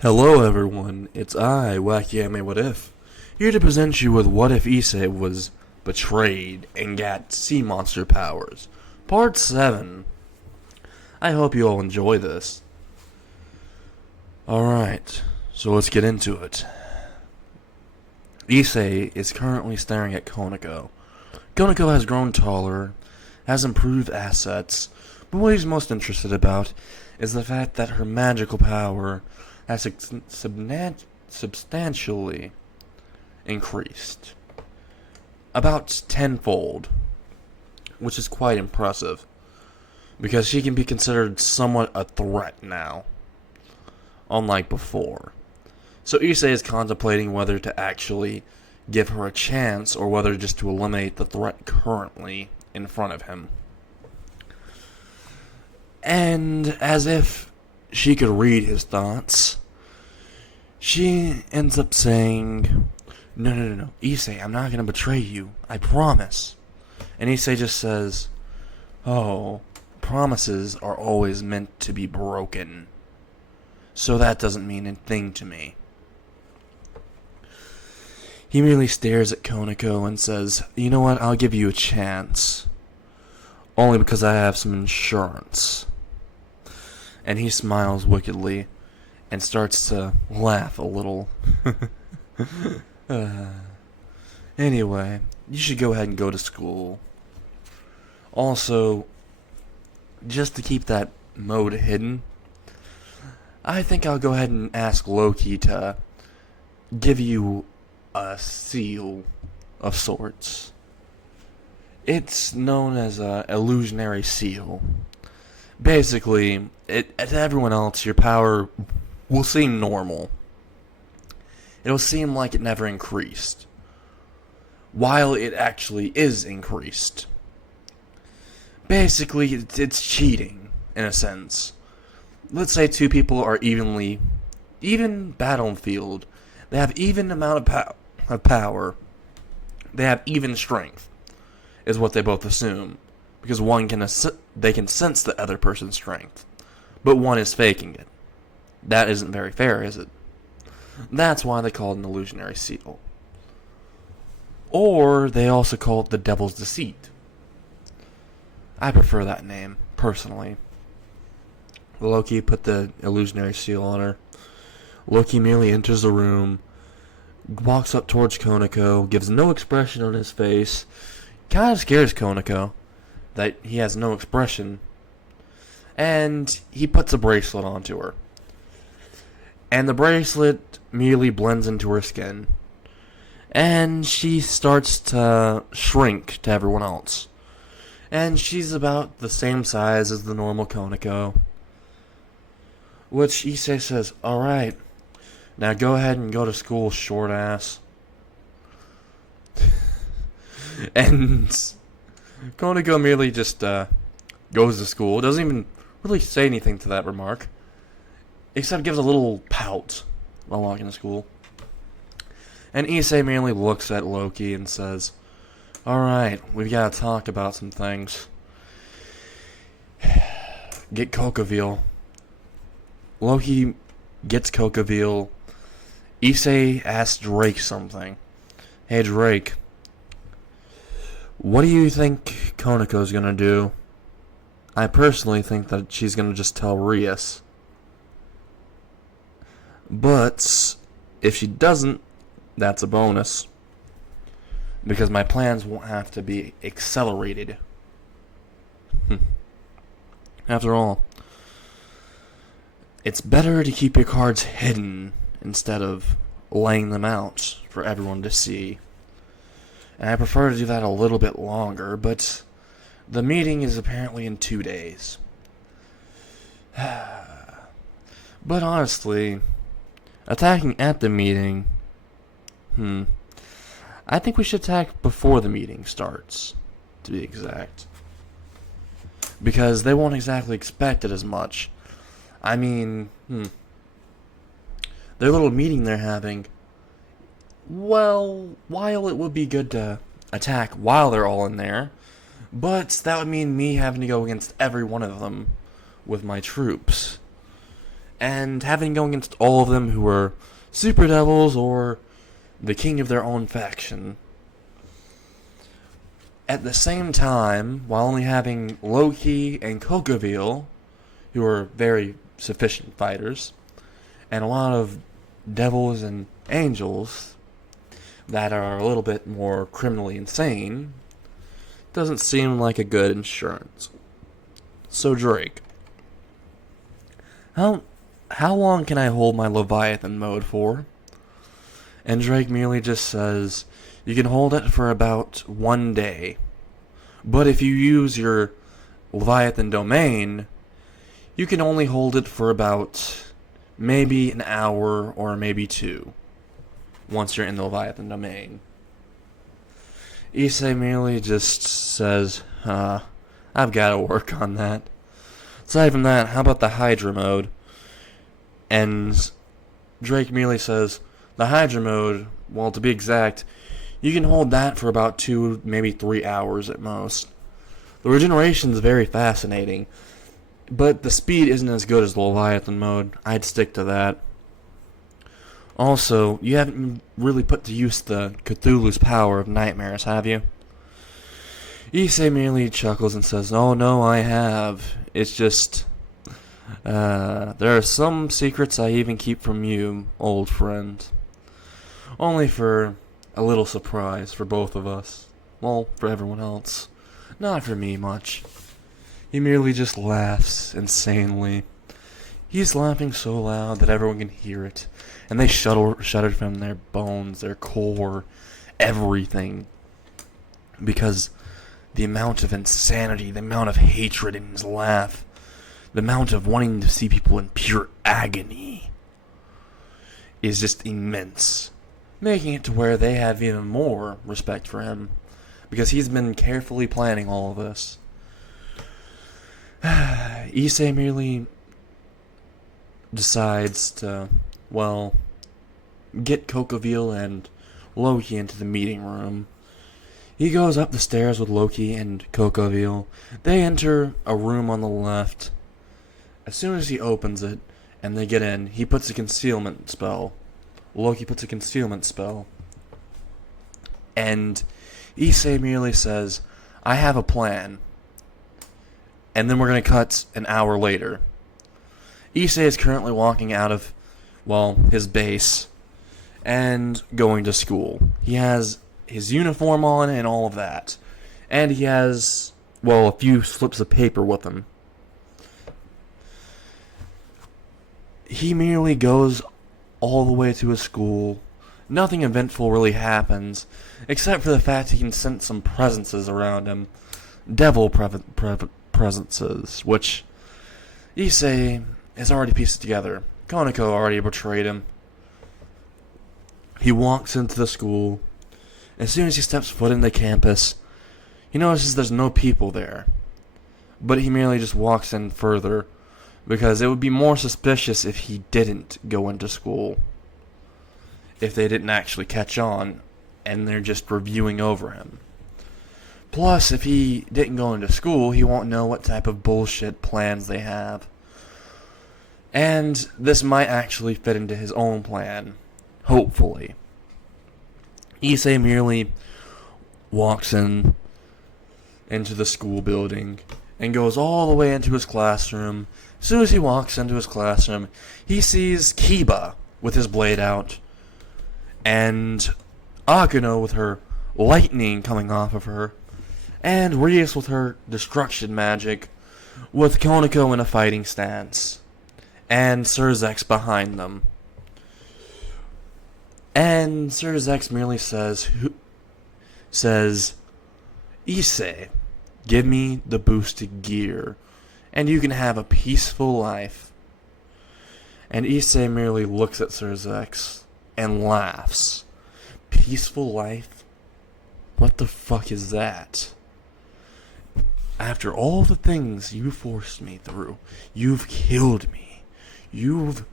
Hello everyone, it's I, Wacky Anime What If, here to present you with What If Issei was betrayed and got sea monster powers, Part 7. I hope you all enjoy this. Alright, so let's get into it. Issei is currently staring at Koneko. Koneko has grown taller, has improved assets, but what he's most interested about is the fact that her magical power has substantially increased. About tenfold, which is quite impressive, because she can be considered somewhat a threat now, unlike before. So Issei is contemplating whether to actually give her a chance or whether just to eliminate the threat currently in front of him. And as if she could read his thoughts, she ends up saying, No, Issei, I'm not going to betray you. I promise. And Issei just says, oh, promises are always meant to be broken. So that doesn't mean a thing to me. He merely stares at Koneko and says, you know what, I'll give you a chance. Only because I have some insurance. And he smiles wickedly and starts to laugh a little. Anyway, you should go ahead and go to school. Also, just to keep that mode hidden, I think I'll go ahead and ask Loki to give you a seal of sorts. It's known as an illusionary seal. Basically, to everyone else, your power will seem normal. It'll seem like it never increased, while it actually is increased. Basically, it's cheating, in a sense. Let's say two people are even battlefield. They have even amount of power. They have even strength, is what they both assume. Because they can sense the other person's strength, but one is faking it. That isn't very fair, is it? That's why they call it an illusionary seal. Or they also call it the devil's deceit. I prefer that name, personally. Loki put the illusionary seal on her. Loki merely enters the room, walks up towards Koneko, gives no expression on his face. Kind of scares Koneko that he has no expression, and he puts a bracelet onto her. And the bracelet merely blends into her skin, and she starts to shrink to everyone else. And she's about the same size as the normal Koneko, which Issei says, alright, now go ahead and go to school, short ass. And Koneko merely just goes to school, doesn't even really say anything to that remark, except gives a little pout while walking to school. And Issei merely looks at Loki and says, alright, we've got to talk about some things. Get Cocaville. Loki gets Cocaville. Issei asks Drake something. Hey Drake, what do you think Koneko's gonna do? I personally think that she's gonna just tell Rias. But if she doesn't, that's a bonus. Because my plans won't have to be accelerated. After all, it's better to keep your cards hidden instead of laying them out for everyone to see. And I prefer to do that a little bit longer, but the meeting is apparently in 2 days. But honestly, attacking at the meeting, I think we should attack before the meeting starts, to be exact. Because they won't exactly expect it as much. I mean, their little meeting they're having, well, while it would be good to attack while they're all in there, but that would mean me having to go against every one of them with my troops. and having to go against all of them who were super devils or the king of their own faction. At the same time, while only having Loki and Kokaville, who are very sufficient fighters, and a lot of devils and angels that are a little bit more criminally insane, doesn't seem like a good insurance. So Drake, how long can I hold my Leviathan mode for? And Drake merely just says, you can hold it for about 1 day. But if you use your Leviathan domain, you can only hold it for about maybe an hour or maybe 2 once you're in the Leviathan domain. Issei merely just says, I've got to work on that. Aside from that, how about the Hydra mode? And Drake merely says, the Hydra mode, well, to be exact, you can hold that for about 2, maybe 3 hours at most. The regeneration is very fascinating, but the speed isn't as good as the Leviathan mode. I'd stick to that. Also, you haven't really put to use the Cthulhu's power of nightmares, have you? Issei merely chuckles and says, oh no, I have. It's just, there are some secrets I even keep from you, old friend. Only for a little surprise for both of us. Well, for everyone else. Not for me much. He merely just laughs insanely. He's laughing so loud that everyone can hear it. And they shudder from their bones, their core, everything. Because the amount of insanity, the amount of hatred in his laugh, the amount of wanting to see people in pure agony is just immense. Making it to where they have even more respect for him. Because he's been carefully planning all of this. Issei merely decides to, well, get Kokaville and Loki into the meeting room. He goes up the stairs with Loki and Kokaville. They enter a room on the left. As soon as he opens it and they get in, he puts a concealment spell. Loki puts a concealment spell. And Issei merely says, I have a plan. And then we're going to cut an hour later. Issei is currently walking out of, well, his base and going to school. He has his uniform on and all of that. And he has, well, a few slips of paper with him. He merely goes all the way to his school. Nothing eventful really happens, except for the fact he can sense some presences around him. Devil presences, which Issei has already pieced together. Konako already betrayed him. He walks into the school. As soon as he steps foot in the campus, he notices there's no people there. But he merely just walks in further, because it would be more suspicious if he didn't go into school. If they didn't actually catch on, and they're just reviewing over him. Plus, if he didn't go into school, he won't know what type of bullshit plans they have. And this might actually fit into his own plan. Hopefully. Issei merely walks into the school building and goes all the way into his classroom. As soon as he walks into his classroom, he sees Kiba with his blade out, and Akano with her lightning coming off of her, and Rias with her destruction magic, with Konako in a fighting stance, and Sir Zex behind them. And Sir Zex merely says, Issei, give me the boosted gear, and you can have a peaceful life. And Issei merely looks at Sir Zex and laughs. Peaceful life? What the fuck is that? After all the things you forced me through, you've killed me. You've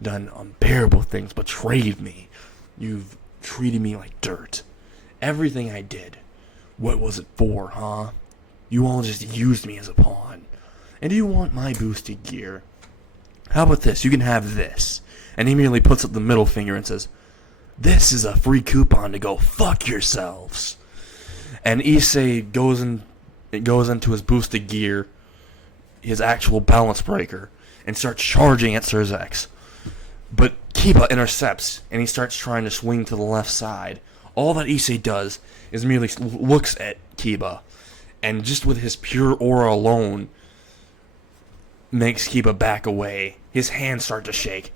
done unbearable things, betrayed me. You've treated me like dirt. Everything I did, what was it for, huh? You all just used me as a pawn. And you want my boosted gear. How about this? You can have this. And he immediately puts up the middle finger and says, this is a free coupon to go fuck yourselves. And Issei goes into his boosted gear, his actual balance breaker, and starts charging at Sir Zex. But Kiba intercepts, and he starts trying to swing to the left side. All that Issei does is merely looks at Kiba, and just with his pure aura alone, makes Kiba back away. His hands start to shake,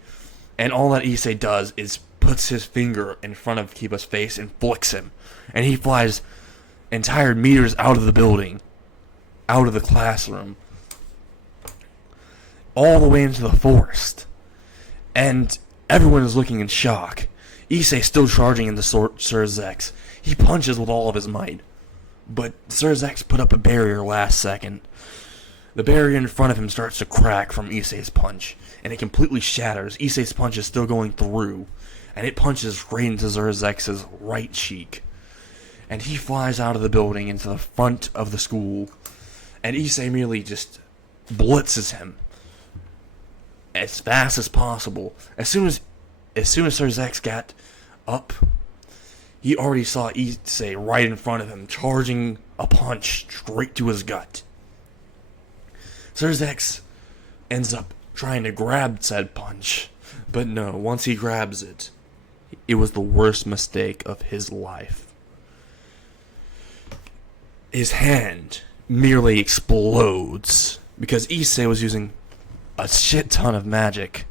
and all that Issei does is puts his finger in front of Kiba's face and flicks him, and he flies entire meters out of the building, out of the classroom, all the way into the forest. And everyone is looking in shock. Issei still charging into Sir Zex. He punches with all of his might, but Sir Zex put up a barrier last second. The barrier in front of him starts to crack from Issei's punch, and it completely shatters. Issei's punch is still going through, and it punches straight into Sir Zex's right cheek. And he flies out of the building into the front of the school, and Issei merely just blitzes him as fast as possible. As soon as Sir Zex got up, he already saw Issei right in front of him, charging a punch straight to his gut. Sir Zex ends up trying to grab said punch, but no, once he grabs it, it was the worst mistake of his life. His hand merely explodes because Issei was using a shit ton of magic.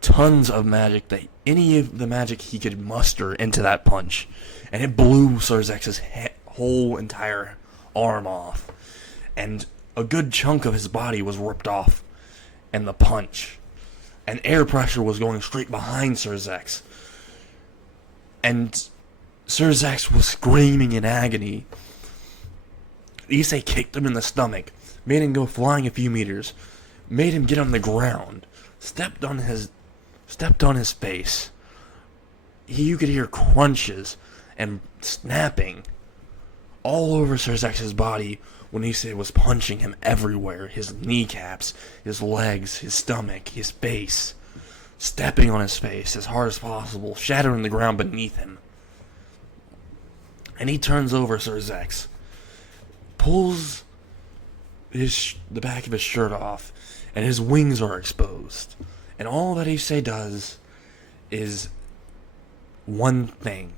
Tons of magic, that any of the magic he could muster into that punch. And it blew Sir Zex's whole entire arm off. And a good chunk of his body was ripped off in the punch. And air pressure was going straight behind Sir Zex. And Sir Zex was screaming in agony. Issei kicked him in the stomach, made him go flying a few meters, made him get on the ground, stepped on his face. You could hear crunches and snapping all over Sir Zex's body when Issei was punching him everywhere. His kneecaps, his legs, his stomach, his face. Stepping on his face as hard as possible, shattering the ground beneath him. And he turns over Sir Zex, pulls the back of his shirt off, and his wings are exposed. And all that Issei does is one thing.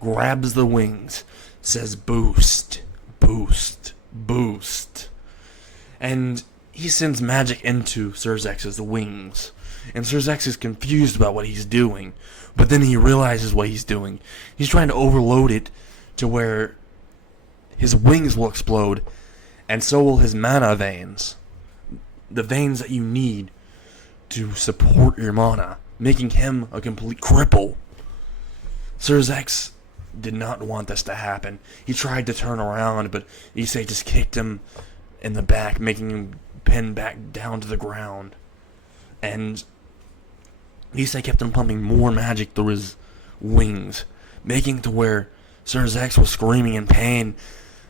Grabs the wings, says boost, boost, boost. And he sends magic into Sir Zex's wings. And Sir Zex is confused about what he's doing. But then he realizes what he's doing. He's trying to overload it to where his wings will explode, and so will his mana veins. The veins that you need to support your mana, making him a complete cripple. Sir Zex did not want this to happen. He tried to turn around, but Issei just kicked him in the back, making him pin back down to the ground. And Issei kept on pumping more magic through his wings, making it to where Sir Zex was screaming in pain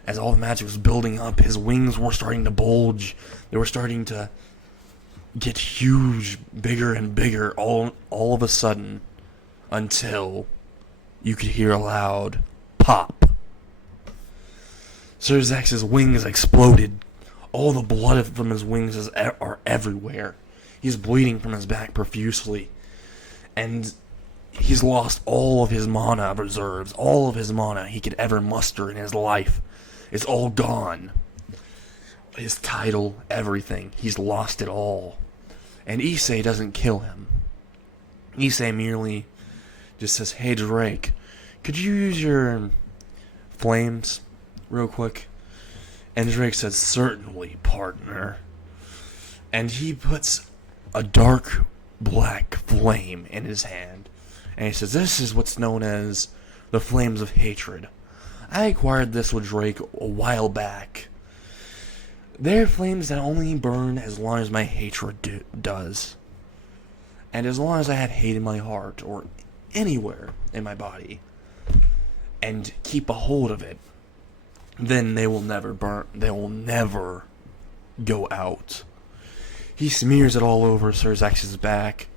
as all the magic was building up. His wings were starting to bulge. They were starting to get huge, bigger and bigger all of a sudden, until you could hear a loud pop. Sir Zex's wings exploded. All the blood from his wings are everywhere. He's bleeding from his back profusely. And he's lost all of his mana reserves. All of his mana he could ever muster in his life. It's all gone. His title, everything. He's lost it all. And Issei doesn't kill him. Issei merely just says, "Hey Drake, could you use your flames real quick?" And Drake says, "Certainly, partner." And he puts a dark black flame in his hand. And he says, "This is what's known as the Flames of Hatred. I acquired this with Drake a while back. They're flames that only burn as long as my hatred does. And as long as I have hate in my heart or anywhere in my body and keep a hold of it, then they will never burn. They will never go out." He smears it all over Surzex's back,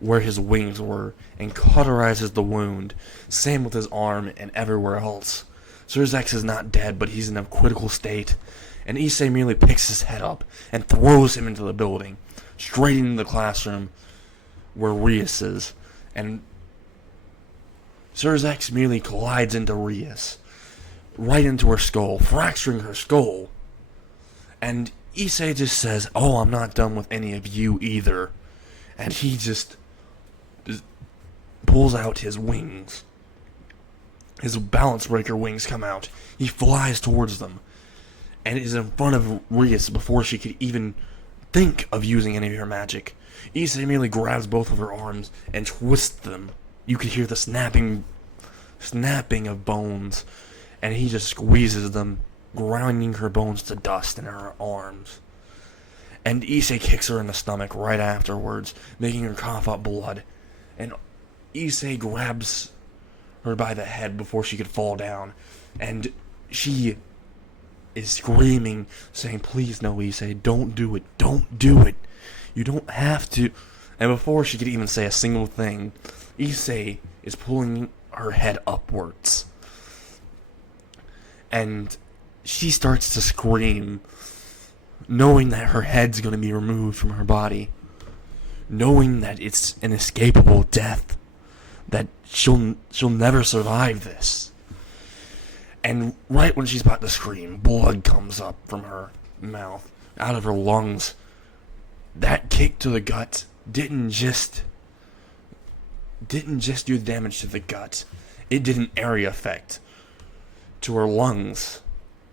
where his wings were, and cauterizes the wound. Same with his arm and everywhere else. Surzex is not dead, but he's in a critical state, and Issei merely picks his head up and throws him into the building, straight into the classroom where Rias is, and Surzex merely collides into Rias, right into her skull, fracturing her skull. And Issei just says, "Oh, I'm not done with any of you either." And he just pulls out his wings. His balance breaker wings come out. He flies towards them, and is in front of Rias before she could even think of using any of her magic. Issei merely grabs both of her arms and twists them. You could hear the snapping of bones, and he just squeezes them, grinding her bones to dust in her arms. And Issei kicks her in the stomach right afterwards, making her cough up blood. And Issei grabs her by the head before she could fall down, and she is screaming, saying, "Please no, Issei, don't do it, don't do it. You don't have to." And before she could even say a single thing, Issei is pulling her head upwards. And she starts to scream, knowing that her head's going to be removed from her body, knowing that it's an inescapable death, that she'll never survive this. And right when she's about to scream, blood comes up from her mouth, out of her lungs. That kick to the gut didn't just do damage to the gut. It did an area effect to her lungs,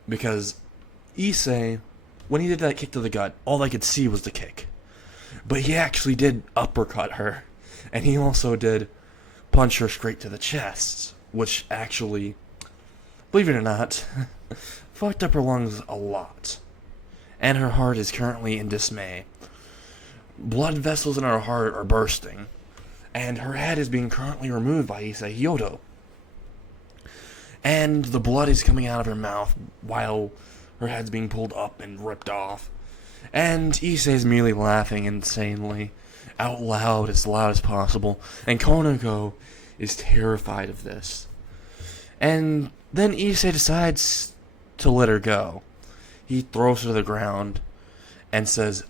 because Issei, when he did that kick to the gut, all I could see was the kick. But he actually did uppercut her, and he also did punch her straight to the chest, which actually, believe it or not, fucked up her lungs a lot. And her heart is currently in dismay. Blood vessels in her heart are bursting, and her head is being currently removed by Issei Hyodo. And the blood is coming out of her mouth while her head's being pulled up and ripped off. And Issei's merely laughing insanely, out loud as possible, and Konako is terrified of this. And then Issei decides to let her go. He throws her to the ground and says,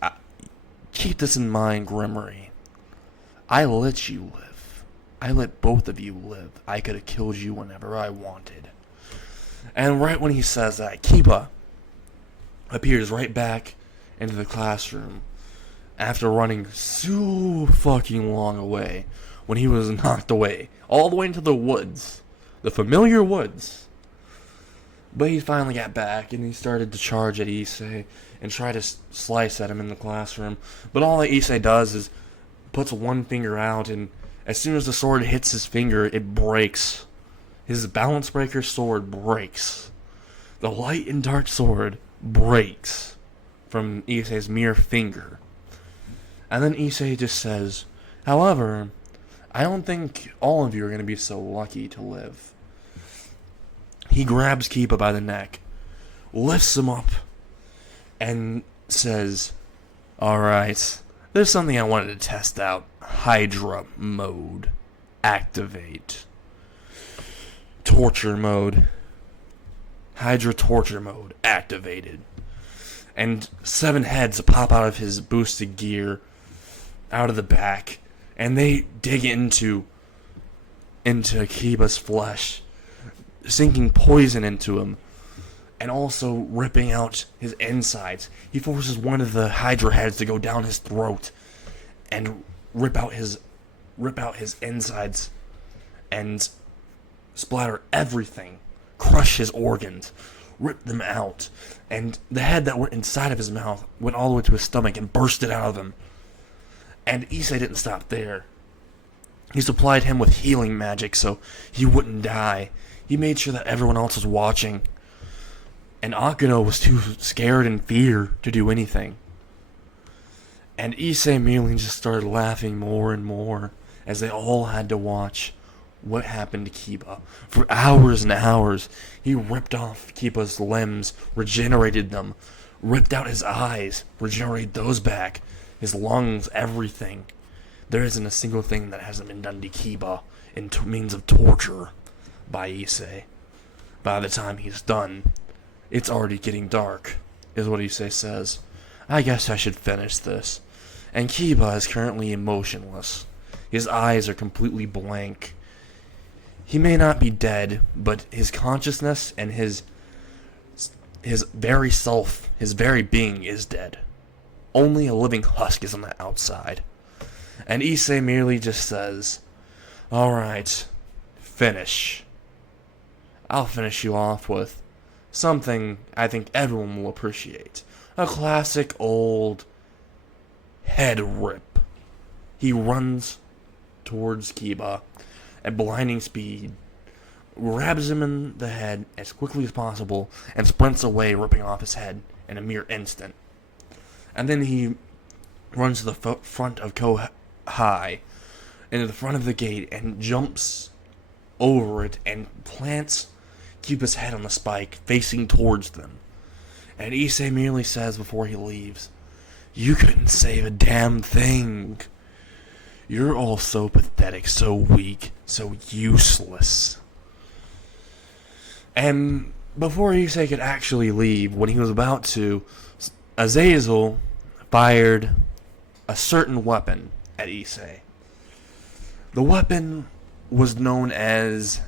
"Keep this in mind, Grimmery. I let you live. I let both of you live. I could have killed you whenever I wanted." And right when he says that, Kiba appears right back into the classroom after running so fucking long away, when he was knocked away, all the way into the woods, the familiar woods. But he finally got back, and he started to charge at Issei and try to slice at him in the classroom. But all that Issei does is puts one finger out, and as soon as the sword hits his finger, it breaks. His balance breaker sword breaks. The light and dark sword breaks from Issei's mere finger. And then Issei just says, "However, I don't think all of you are going to be so lucky to live." He grabs Kiba by the neck, lifts him up, and says, "Alright, there's something I wanted to test out. Hydra mode. Activate. Torture mode. Hydra torture mode activated." And 7 heads pop out of his boosted gear, out of the back, and they dig into Kiba's flesh, sinking poison into him, and also ripping out his insides. He forces one of the Hydra heads to go down his throat and rip out his insides and splatter everything, crush his organs, rip them out, and the head that went inside of his mouth went all the way to his stomach and bursted out of him. And Issei didn't stop there. He supplied him with healing magic so he wouldn't die. He made sure that everyone else was watching, and Akeno was too scared and feared to do anything. And Issei merely just started laughing more and more as they all had to watch what happened to Kiba. For hours and hours, he ripped off Kiba's limbs, regenerated them, ripped out his eyes, regenerated those back, his lungs, everything. There isn't a single thing that hasn't been done to Kiba in means of torture by Issei. By the time he's done, it's already getting dark, is what Issei says. I guess I should finish this. And Kiba is currently emotionless. His eyes are completely blank. He may not be dead, but his consciousness and his very self, his very being is dead. Only a living husk is on the outside. And Issei merely just says, "Alright, finish. I'll finish you off with something I think everyone will appreciate. A classic old head rip." He runs towards Kiba at blinding speed, grabs him in the head as quickly as possible, and sprints away, ripping off his head in a mere instant. And then he runs to the front of Kohai, into the front of the gate, and jumps over it and plants Kiba's head on the spike, facing towards them. And Issei merely says before he leaves, "You couldn't save a damn thing. You're all so pathetic, so weak, so useless." And before Issei could actually leave, when he was about to, Azazel fired a certain weapon at Issei. The weapon was known as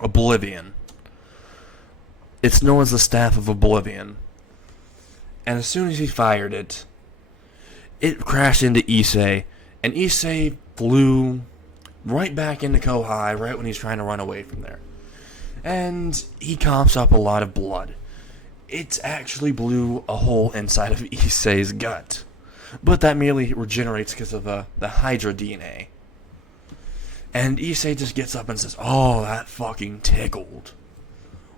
Oblivion. It's known as the Staff of Oblivion. And as soon as he fired it, it crashed into Issei, and Issei flew right back into Kohai right when he's trying to run away from there. And he coughs up a lot of blood. It actually blew a hole inside of Issei's gut. But that merely regenerates because of the Hydra DNA. And Issei just gets up and says, "Oh, that fucking tickled.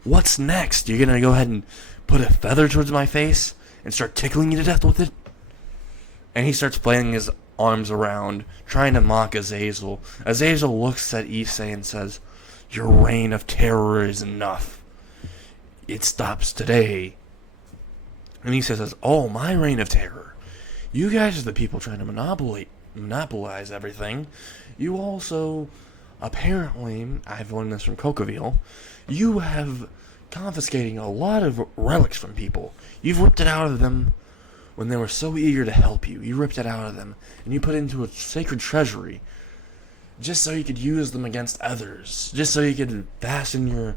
What's next? You're gonna go ahead and put a feather towards my face and start tickling you to death with it?" And he starts flailing his arms around, trying to mock Azazel. Azazel looks at Issei and says, "Your reign of terror is enough. It stops today." And Issei says, "Oh, my reign of terror. You guys are the people trying to monopolize everything. You also, apparently, I've learned this from Cocaville, you have confiscating a lot of relics from people. You've ripped it out of them when they were so eager to help you. You ripped it out of them, and you put it into a sacred treasury, just so you could use them against others, just so you could fasten your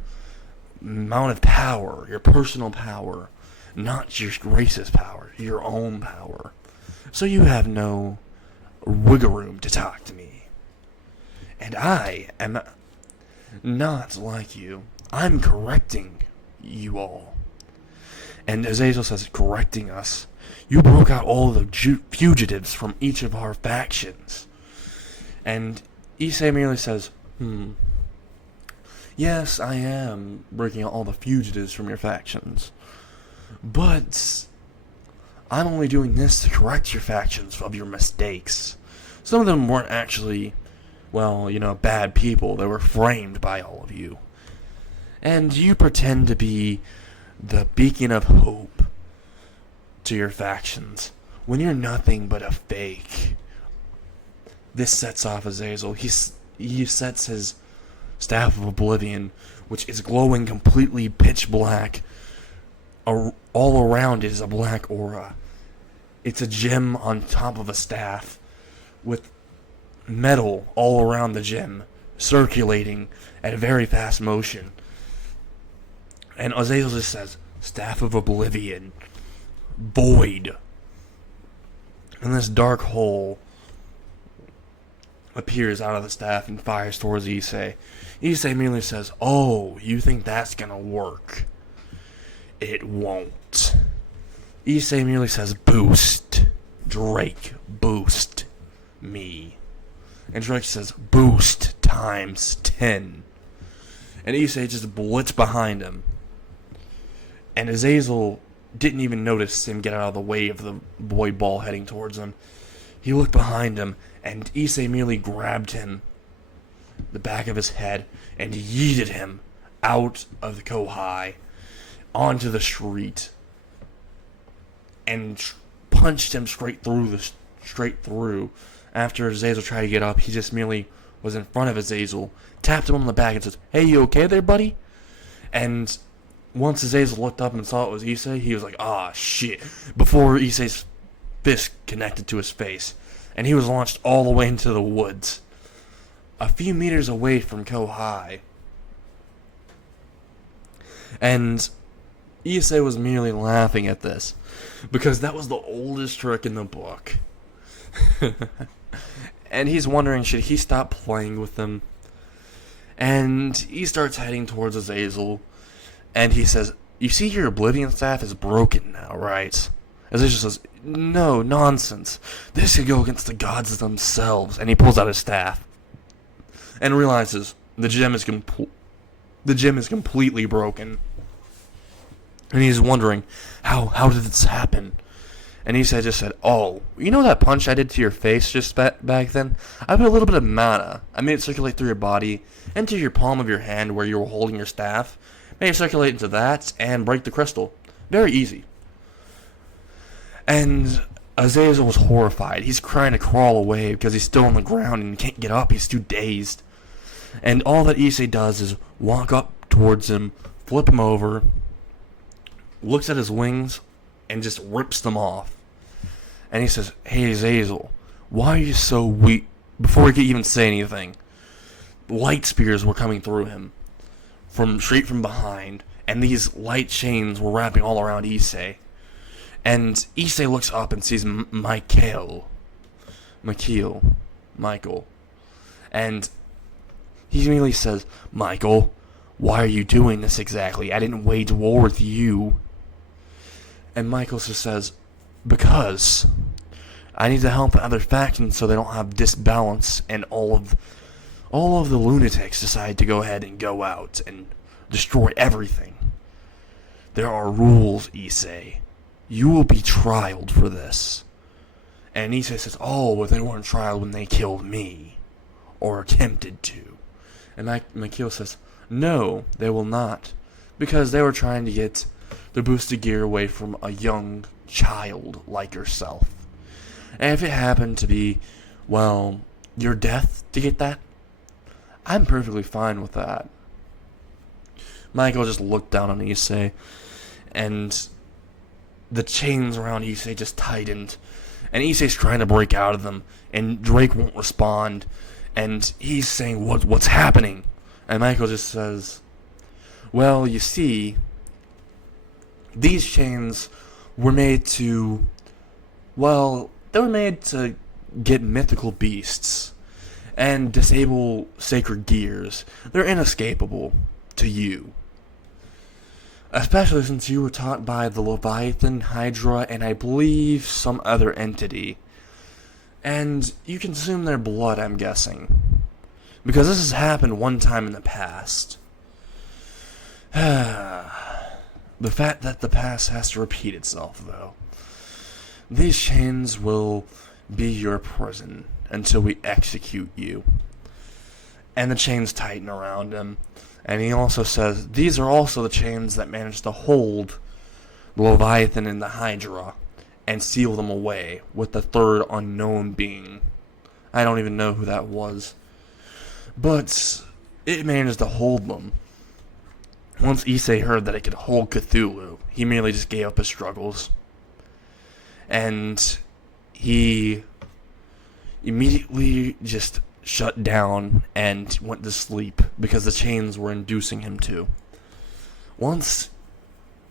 amount of power, your personal power, not your racist power, your own power. So you have no wiggle room to talk to me. And I am not like you. I'm correcting you all." And Azazel says, "Correcting us? You broke out all the fugitives from each of our factions." And Issei merely says, "Yes, I am breaking out all the fugitives from your factions. But I'm only doing this to correct your factions of your mistakes. Some of them weren't actually, well, bad people. They were framed by all of you. And you pretend to be the beacon of hope to your factions when you're nothing but a fake." This sets off Azazel. He sets his Staff of Oblivion, which is glowing completely pitch black. All around it is a black aura. It's a gem on top of a staff with metal all around the gem, circulating at a very fast motion. And Azazel just says, "Staff of Oblivion, void." And this dark hole appears out of the staff and fires towards Issei. Issei merely says, "Oh, you think that's gonna work? It won't." Issei merely says, "Boost. Drake, boost me." And Drake says, "Boost times 10. And Issei just blitz behind him. And Azazel didn't even notice him get out of the way of the void ball heading towards him. He looked behind him, and Issei merely grabbed him, the back of his head, and yeeted him out of the Kohai onto the street. and punched him straight through. After Azazel tried to get up, he just merely was in front of Azazel, tapped him on the back and says, "Hey, you okay there, buddy?" And once Azazel looked up and saw it was Issei, he was like, "Ah, shit," before Issei's fist connected to his face, and he was launched all the way into the woods, a few meters away from Kohai. And Issei was merely laughing at this, because that was the oldest trick in the book. And he's wondering, should he stop playing with them? And he starts heading towards Azazel, and he says, "You see your Oblivion staff is broken now, right?" Azazel says, "No, nonsense. This could go against the gods themselves." And he pulls out his staff, and realizes the gem is completely broken. And he's wondering, how did this happen? And Issei just said, "Oh, you know that punch I did to your face just back then? I put a little bit of mana. I made it circulate through your body, into your palm of your hand where you were holding your staff. Made it circulate into that, and break the crystal. Very easy." And Azazel was horrified. He's trying to crawl away because he's still on the ground and can't get up. He's too dazed. And all that Issei does is walk up towards him, flip him over, looks at his wings, and just rips them off. And he says, "Hey, Azazel, why are you so weak?" Before he could even say anything, light spears were coming through him, straight from behind, and these light chains were wrapping all around Issei. And Issei looks up and sees Michael. And he immediately says, "Michael, why are you doing this exactly? I didn't wage war with you." And Michael just says, "Because I need to help the other factions so they don't have disbalance, and all of the lunatics decide to go ahead and go out and destroy everything. There are rules, Issei. You will be trialed for this." And Issei says, "Oh, but they weren't trialed when they killed me, or attempted to." And Mikhail says, "No, they will not, because they were trying to get the boosted gear away from a young child like yourself. And if it happened to be, well, your death to get that, I'm perfectly fine with that." Michael just looked down on Issei, and the chains around Issei just tightened, and Issei's trying to break out of them, and Drake won't respond, and he's saying, what's happening? And Michael just says, "Well, you see, these chains were made to, they were made to get mythical beasts and disable sacred gears. They're inescapable to you. Especially since you were taught by the Leviathan, Hydra, and I believe some other entity. And you consume their blood, I'm guessing. Because this has happened one time in the past. The fact that the past has to repeat itself, though. These chains will be your prison until we execute you." And the chains tighten around him. And he also says, "These are also the chains that managed to hold the Leviathan and the Hydra and seal them away with the third unknown being. I don't even know who that was. But it managed to hold them." Once Issei heard that it could hold Cthulhu, he merely just gave up his struggles. And he immediately just shut down and went to sleep because the chains were inducing him to. Once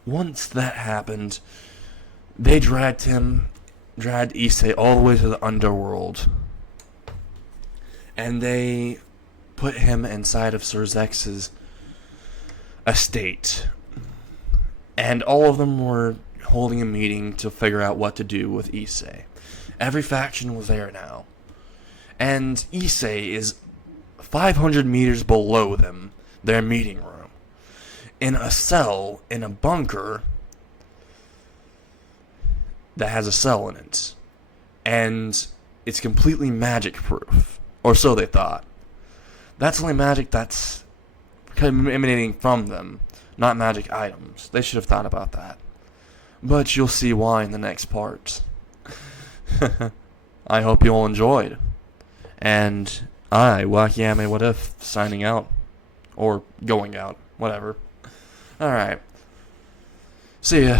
that happened, they dragged Issei all the way to the underworld. And they put him inside of Sir Zex's estate. And all of them were holding a meeting to figure out what to do with Issei. Every faction was there now. And Issei is 500 meters below them, their meeting room, in a cell, in a bunker that has a cell in it. And it's completely magic-proof. Or so they thought. That's only magic that's emanating from them, not magic items. They should have thought about that. but you'll see why in the next part. I hope you all enjoyed. And I, Wacky Anime What If, signing out. Or going out. Whatever. Alright. See ya.